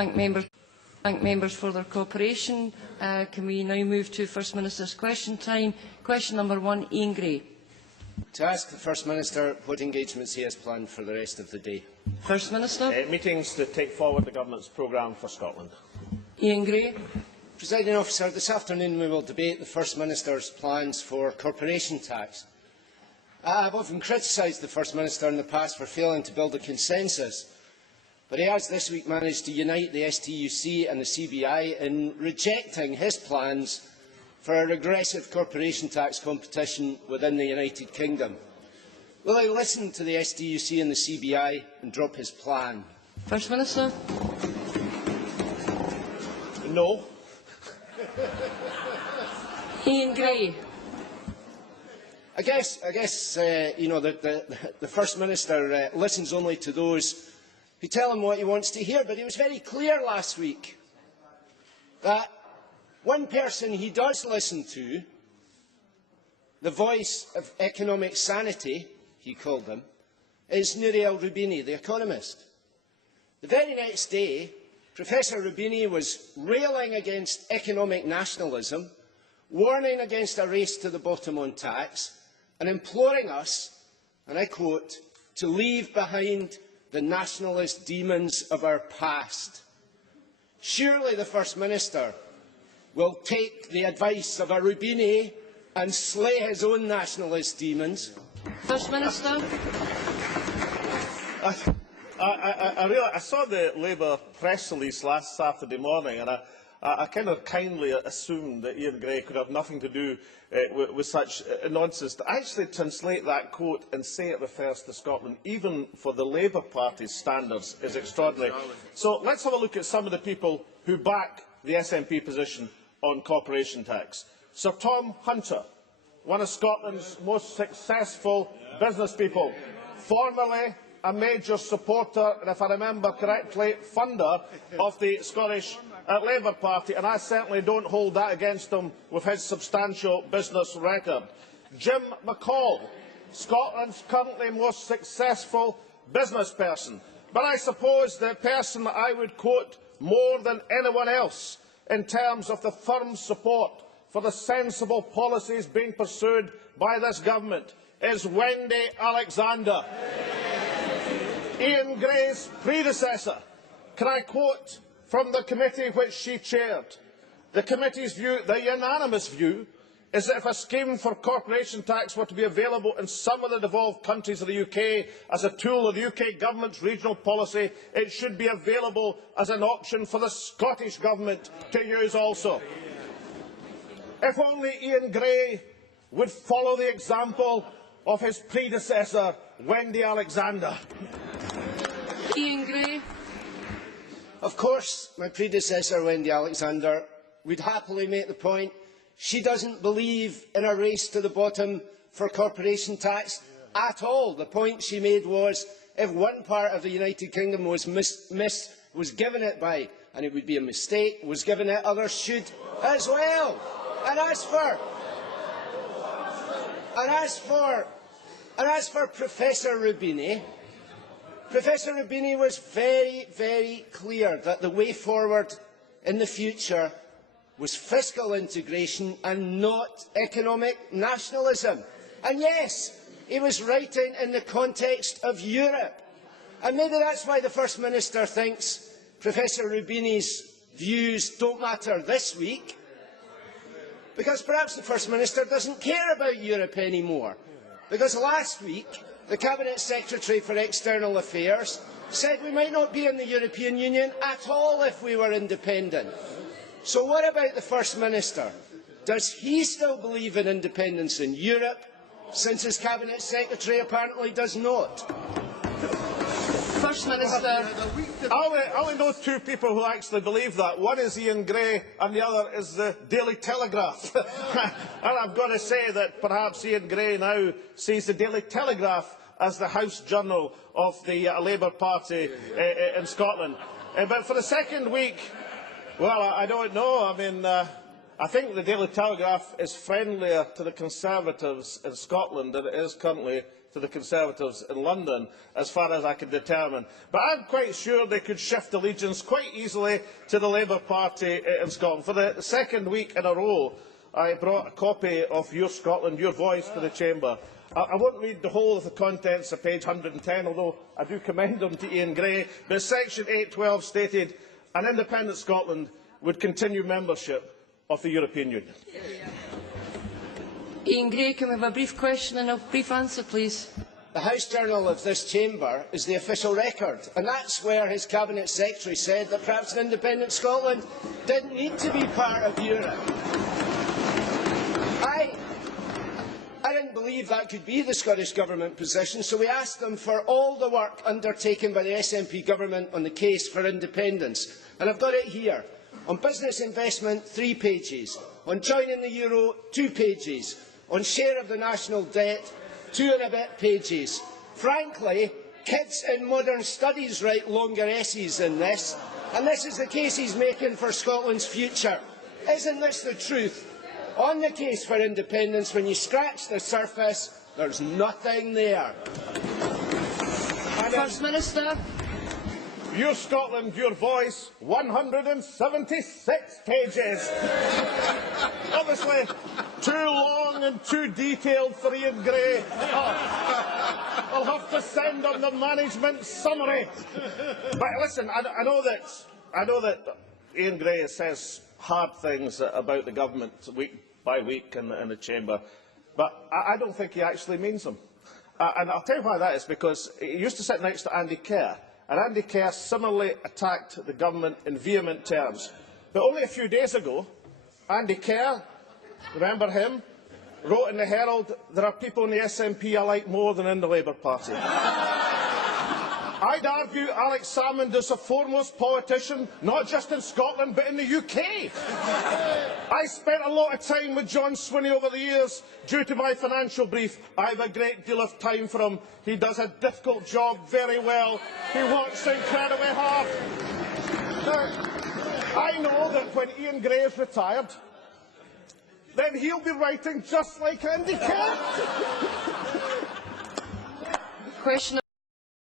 Thank members for their cooperation. Can we now move to First Minister's question time? Question number 1, Iain Gray. To ask the First Minister what engagements he has planned for the rest of the day. First Minister. Meetings to take forward the Government's programme for Scotland. Iain Gray. Presiding Officer, this afternoon we will debate the First Minister's plans for corporation tax. I have often criticised the First Minister in the past for failing to build a consensus, but he has this week managed to unite the STUC and the CBI in rejecting his plans for a regressive corporation tax competition within the United Kingdom. Will he listen to the STUC and the CBI and drop his plan? First Minister. No. Iain Gray. I guess the First Minister listens only to those who tell him what he wants to hear, but he was very clear last week that one person he does listen to, the voice of economic sanity, he called him, is Nouriel Roubini, the economist. The very next day, Professor Roubini was railing against economic nationalism, warning against a race to the bottom on tax, and imploring us, and I quote, to leave behind the nationalist demons of our past. Surely the First Minister will take the advice of a Roubini and slay his own nationalist demons. First Minister. I saw the Labour press release last Saturday morning, and I kind of kindly assumed that Iain Gray could have nothing to do with such nonsense. To actually translate that quote and say it refers to Scotland, even for the Labour Party's standards, is extraordinary. So let's have a look at some of the people who back the SNP position on corporation tax. Sir Tom Hunter, one of Scotland's most successful business people, formerly a major supporter, and if I remember correctly, funder of the Scottish Labour Party, and I certainly don't hold that against him with his substantial business record. Jim McCall, Scotland's currently most successful business person, but I suppose the person that I would quote more than anyone else in terms of the firm support for the sensible policies being pursued by this government is Wendy Alexander, Iain Gray's predecessor. Can I quote from the committee which she chaired? The committee's view, the unanimous view, is that if a scheme for corporation tax were to be available in some of the devolved countries of the UK as a tool of the UK Government's regional policy, it should be available as an option for the Scottish Government to use also. If only Iain Gray would follow the example of his predecessor, Wendy Alexander. Iain Gray. Of course, my predecessor, Wendy Alexander, would happily make the point she doesn't believe in a race to the bottom for corporation tax at all. The point she made was if one part of the United Kingdom was given it by, and it would be a mistake, was given it, others should as well. And as for Professor Roubini, Professor Roubini was very, very clear that the way forward in the future was fiscal integration and not economic nationalism. And yes, he was writing in the context of Europe. And maybe that's why the First Minister thinks Professor Roubini's views don't matter this week, because perhaps the First Minister doesn't care about Europe anymore. Because last week, the Cabinet Secretary for External Affairs said we might not be in the European Union at all if we were independent. So what about the First Minister? Does he still believe in independence in Europe, since his Cabinet Secretary apparently does not? First Minister. I only know two people who actually believe that. One is Iain Gray and the other is the Daily Telegraph. And I've got to say that perhaps Iain Gray now sees the Daily Telegraph as the house journal of the Labour Party in Scotland. But for the second week, well, I don't know. I mean, I think the Daily Telegraph is friendlier to the Conservatives in Scotland than it is currently to the Conservatives in London, as far as I can determine. But I'm quite sure they could shift allegiance quite easily to the Labour Party in Scotland. For the second week in a row, I brought a copy of Your Scotland, Your Voice to the Chamber. I won't read the whole of the contents of page 110, although I do commend them to Iain Gray, but section 812 stated, an independent Scotland would continue membership of the European Union. Iain Gray, can we have a brief question and a brief answer, please? The House Journal of this chamber is the official record, and that's where his Cabinet Secretary said that perhaps an independent Scotland didn't need to be part of Europe. I didn't believe that could be the Scottish Government position, so we asked them for all the work undertaken by the SNP Government on the case for independence. And I've got it here. On business investment, 3 pages. On joining the euro, 2 pages. On share of the national debt, 2 and a bit pages. Frankly, kids in modern studies write longer essays than this, and this is the case he's making for Scotland's future. Isn't this the truth? On the case for independence, when you scratch the surface, there's nothing there. First Minister. Your Scotland, Your Voice, 176 pages. Obviously, too long and too detailed for Iain Gray. I'll have to send on the management summary. But listen, I know that Iain Gray says hard things about the government week by week in the chamber, but I don't think he actually means them. And I'll tell you why that is, because he used to sit next to Andy Kerr, and Andy Kerr similarly attacked the government in vehement terms. But only a few days ago, Andy Kerr, remember him, wrote in the Herald, "There are people in the SNP I like more than in the Labour Party." I'd argue Alex Salmond is the foremost politician, not just in Scotland, but in the UK. I spent a lot of time with John Swinney over the years. Due to my financial brief, I have a great deal of time for him. He does a difficult job very well. He works incredibly hard. Now, I know that when Iain Gray is retired, then he'll be writing just like Andy Kerr. Question